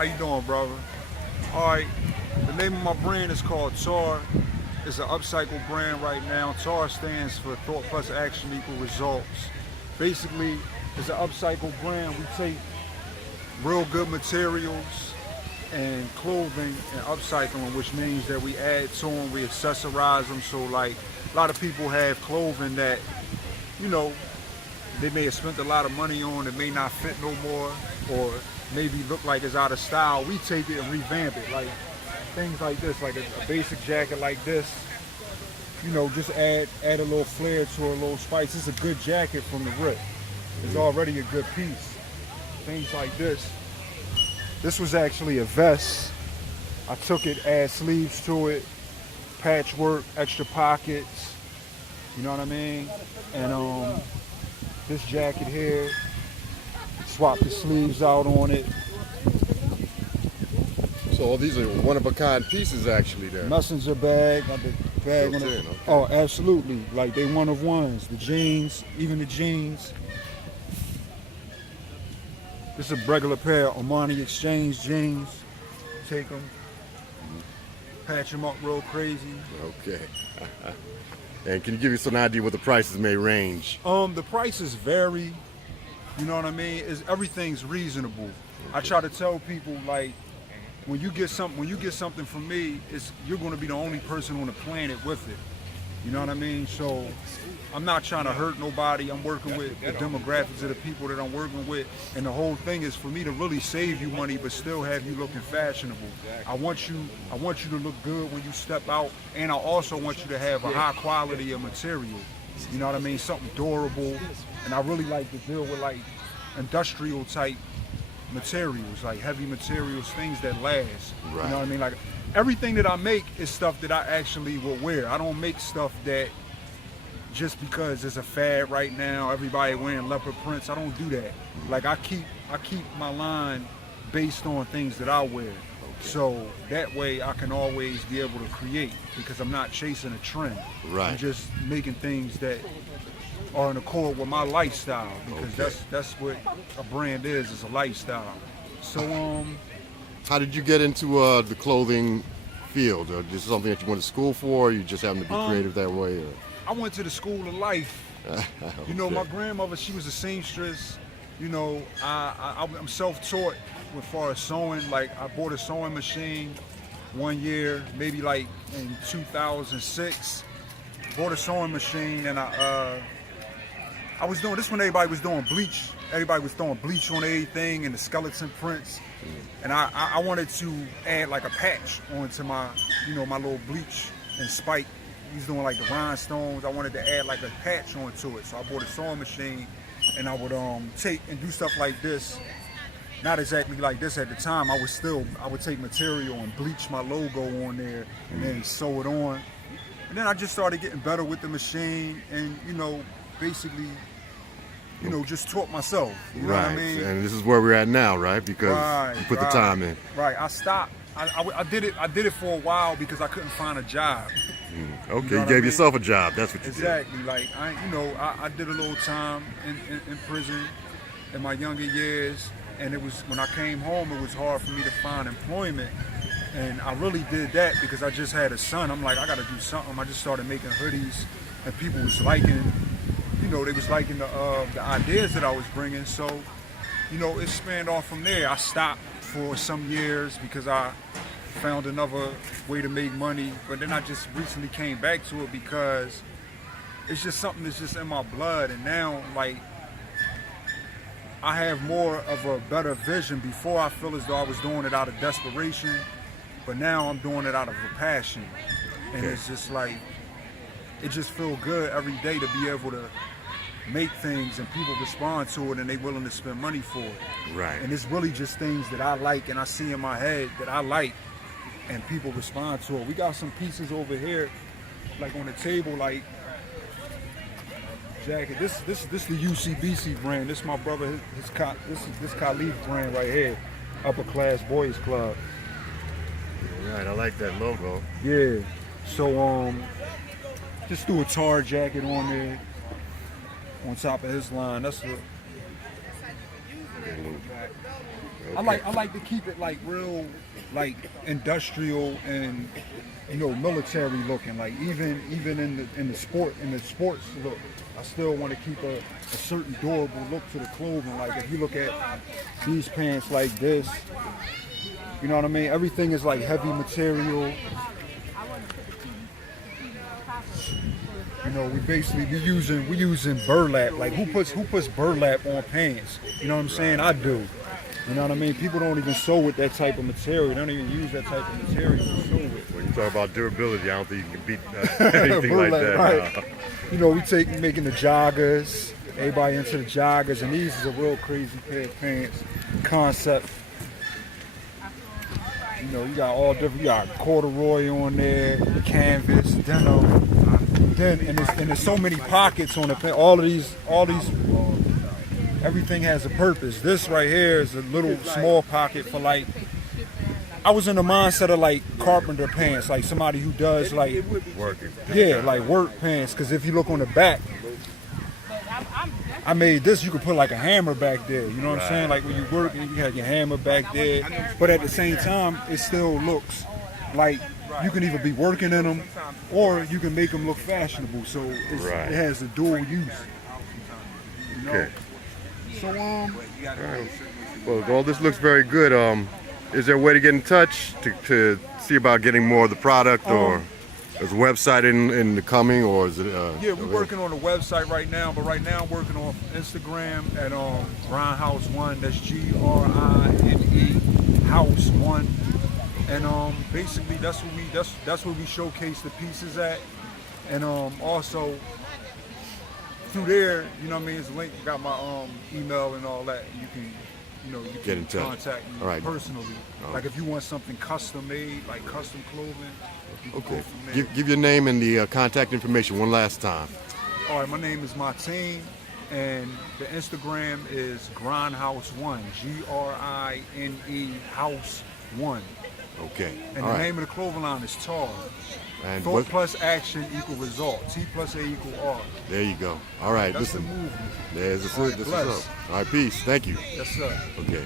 How you doing, brother? All right. The name of my brand is called TAR. It's an upcycle brand right now. TAR stands for Thought Plus Action Equal Results. Basically, it's an upcycle brand. We take real good materials and clothing and upcycling, which means that we add to them, we accessorize them. So like a lot of people have clothing that, you know, they may have spent a lot of money on, it may not fit no more, or maybe look like it's out of style. We take it and revamp it, like things like this, like a basic jacket like this, you know, just add a little flair to it, a little spice. It's a good jacket from the rip. It's already a good piece. Things like this. This was actually a vest. I took it, add sleeves to it, patchwork, extra pockets, you know what I mean? And this jacket here, swap the sleeves out on it. So all these are one-of-a-kind pieces actually there. Messenger bag, got the bag on it. Okay. Oh, absolutely. Like they one of ones. The jeans, even the jeans. This is a regular pair of Omani Exchange jeans. Take them, patch them up real crazy. Okay. And can you give us an idea what the prices may range? The prices vary. You know what I mean? Everything's reasonable. Okay. I try to tell people, like, when you get something from me, you're going to be the only person on the planet with it. You know what I mean? So I'm not trying to hurt nobody. I'm working with the demographics of the people that I'm working with, and the whole thing is for me to really save you money, but still have you looking fashionable. I want you to look good when you step out, and I also want you to have a high quality of material. You know what I mean? Something durable, and I really like to deal with like industrial type materials, like heavy materials, things that last. Right. You know what I mean? Like everything that I make is stuff that I actually will wear. I don't make stuff that just because it's a fad right now, everybody wearing leopard prints. I don't do that. Like I keep my line based on things that I wear. So that way I can always be able to create, because I'm not chasing a trend. Right. I'm just making things that are in accord with my lifestyle, because that's what a brand is a lifestyle. So how did you get into the clothing field? Or this is something that you went to school for, or you just happen to be creative that way? Or? I went to the school of life. Okay. You know, my grandmother, she was a seamstress. You know, I'm self-taught as far as sewing. Like I bought a sewing machine one year, maybe like in 2006. Bought a sewing machine, and I was doing this when everybody was doing bleach. Everybody was throwing bleach on everything and the skeleton prints. And I wanted to add like a patch onto my, you know, my little bleach and spike. He's doing like the rhinestones. I wanted to add like a patch onto it. So I bought a sewing machine, and I would take and do stuff like this. Not exactly like this at the time. I would take material and bleach my logo on there and then sew it on. And then I just started getting better with the machine, and you know, basically, you know, just taught myself. You know what I mean? And this is where we're at now, right? Because you put the time in. Right. I stopped. I did it for a while because I couldn't find a job. Okay, you gave yourself a job. That's what you did. Exactly. Like I did a little time in prison in my younger years, and it was when I came home, it was hard for me to find employment. And I really did that because I just had a son. I'm like, I got to do something. I just started making hoodies, and people was liking, you know, they was liking the ideas that I was bringing. So, you know, it spanned off from there. I stopped for some years because I found another way to make money, but then I just recently came back to it because it's just something that's just in my blood. And now, like, I have more of a better vision. Before, I feel as though I was doing it out of desperation, but now I'm doing it out of a passion. And it's just like, it just feels good every day to be able to make things and people respond to it and they willing to spend money for it. Right. And it's really just things that I like and I see in my head that I like, and people respond to it. We got some pieces over here, like on the table, like jacket. This the UCBC brand. This is my brother. This Khalif brand right here, Upper Class Boys Club. Right. I like that logo. Yeah. So just threw a tar jacket on there, on top of his line. That's the. I like to keep it like real, like industrial and military looking. Like even in the sports look, I still want to keep a certain durable look to the clothing. Like if you look at these pants like this, you know what I mean? Everything is like heavy material. We using burlap. Like who puts burlap on pants? You know what I'm saying? I do. You know what I mean? People don't even sew with that type of material. They don't even use that type of material to sew with. When you talk about durability, I don't think you can beat anything like that. Right. We making the joggers. Everybody into the joggers, and these is a real crazy pair of pants concept. You got all different. You got corduroy on there, canvas, denim. And there's so many pockets on the pants. All these. Everything has a purpose. This right here is a little small pocket for like. I was in the mindset of like carpenter pants, like somebody who does like working. Yeah, like work pants. Because if you look on the back, I made this. You could put like a hammer back there. You know what I'm saying? Like when you work, you have your hammer back there. But at the same time, it still looks like you can either be working in them, or you can make them look fashionable. So it has a dual use. Okay. So Well, all this looks very good. Is there a way to get in touch to see about getting more of the product, or is a website in the coming, or is it? Yeah, we're working on a website right now, but right now I'm working on Instagram at Grindhouse1. That's GRINE House 1, and basically that's where we showcase the pieces at, and also. Through there, you know what I mean, it's a link, got my email and all that, and you can get in touch. Contact me personally. Like if you want something custom made, like custom clothing, you can go from there. Give your name and the contact information one last time. All right, my name is Martin, and the Instagram is Grindhouse1, GRINE House 1. Okay. And the name of the clothing line is Tar. And Thought plus action equal result. T plus A equal R. There you go. All right, That's listen. the movement. There's the All right, peace. Thank you. Yes, sir. Okay.